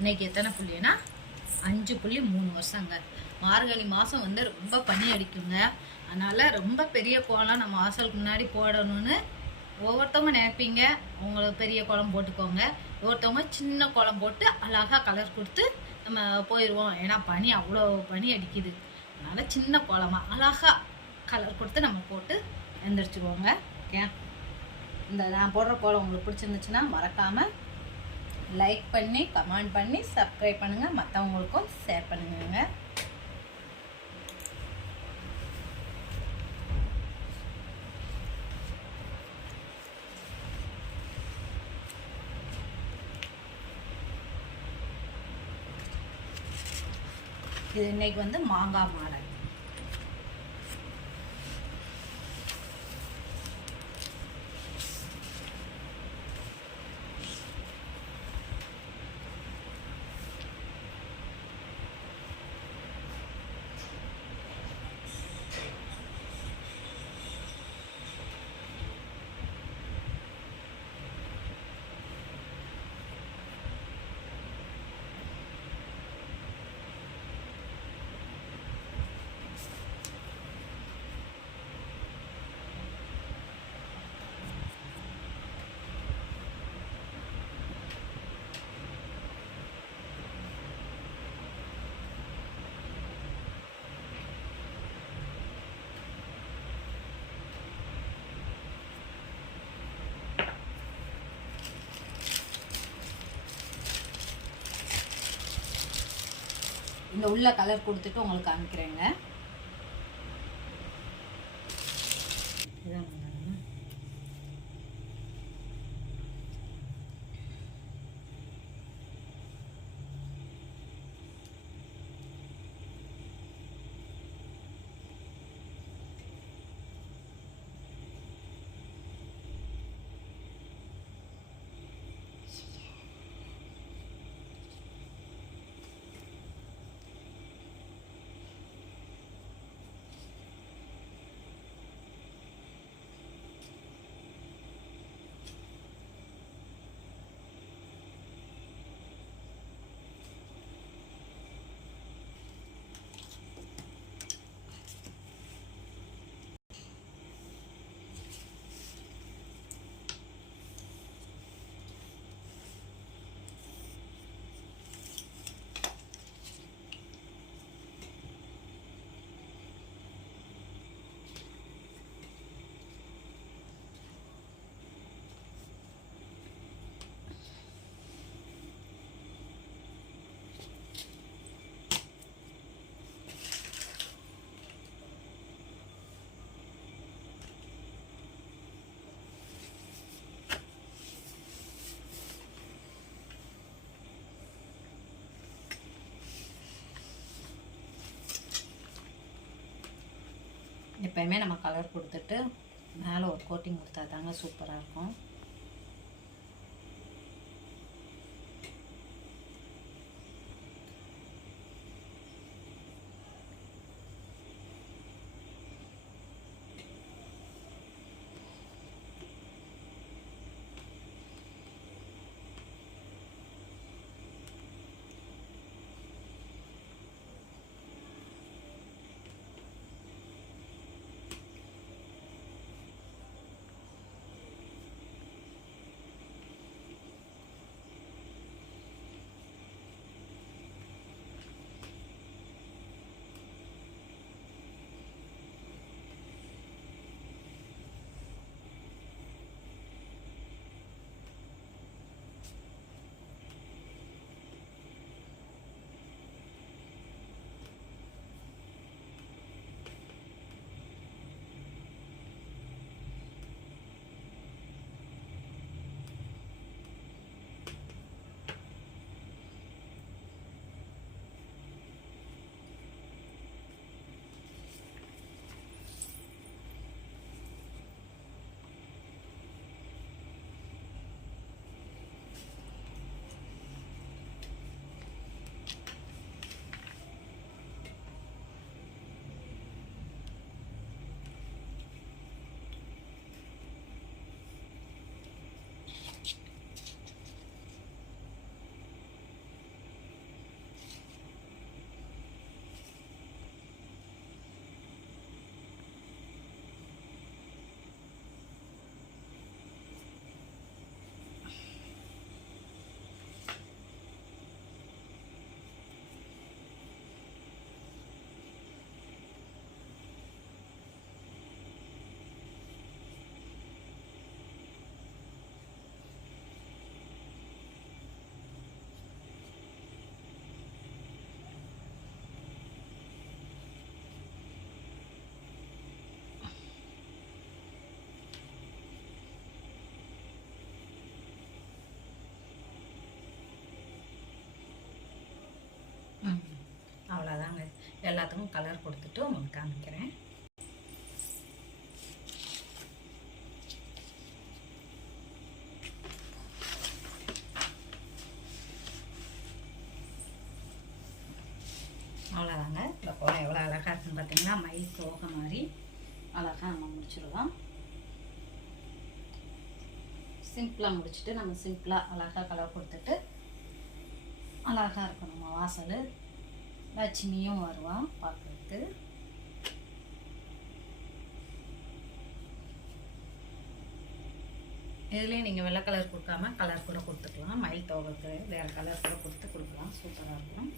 இன்னைக்கு எத்தனை புள்ளினா அஞ்சு புள்ளி மூணு வருஷங்க. மார்கழி மாதம் வந்து ரொம்ப பனி அடிக்குங்க. அதனால் ரொம்ப பெரிய கோலம் நம்ம வாசலுக்கு முன்னாடி போடணும்னு ஒவ்வொருத்தவங்க நினைப்பீங்க. உங்களுக்கு பெரிய குளம் போட்டுக்கோங்க. ஒவ்வொருத்தவங்க சின்ன குளம் போட்டு அழகாக கலர் கொடுத்து நம்ம போயிடுவோம் ஏன்னா பனி அவ்வளோ பனி அடிக்குது. அதனால் சின்ன குளமாக அழகாக கலர் கொடுத்து நம்ம போட்டு எந்திரிச்சிடுவோங்க ஓகே? இந்த நான் போடுற கோலம் உங்களுக்கு பிடிச்சிருந்துச்சுன்னா மறக்காமல் லைக் பண்ணி கமெண்ட் பண்ணி சப்ஸ்கிரைப் பண்ணுங்கள் மற்றவங்களுக்கும் ஷேர் பண்ணுங்க இது இன்னைக்கு வந்து மாங்காய் மாலை இந்த உள்ள கலர் கொடுத்துட்டு உங்களுக்கு காமிக்கிறேங்க எப்பயுமே நம்ம கலர் கொடுத்துட்டு மேலே ஒரு கோட்டிங் கொடுத்தா தாங்க சூப்பராக இருக்கும். எல்லாத்துக்கும் கலர் கொடுத்துட்டு உங்களுக்கு காமிக்கிறேன். அவ்வளோதாங்க இந்த கோலம் எவ்வளோ அழகாக இருக்குன்னு பார்த்தீங்கன்னா மயில் தோகை மாதிரி அழகாக நம்ம முடிச்சிருவோம் சிம்பிளாக முடிச்சுட்டு நம்ம சிம்பிளாக அழகாக கலர் கொடுத்துட்டு அழகாக இருக்கும் நம்ம வாசல். லட்சுமியும் வருவான் பார்க்கறதுக்கு. இதுலேயும் நீங்கள் வெள்ளை கலர் கொடுக்காம கலர் கூட கொடுத்துக்கலாம். மயில் தோகைக்கு வேறு கலர் கூட கொடுத்து கொடுக்கலாம். சூப்பராக இருக்கும்.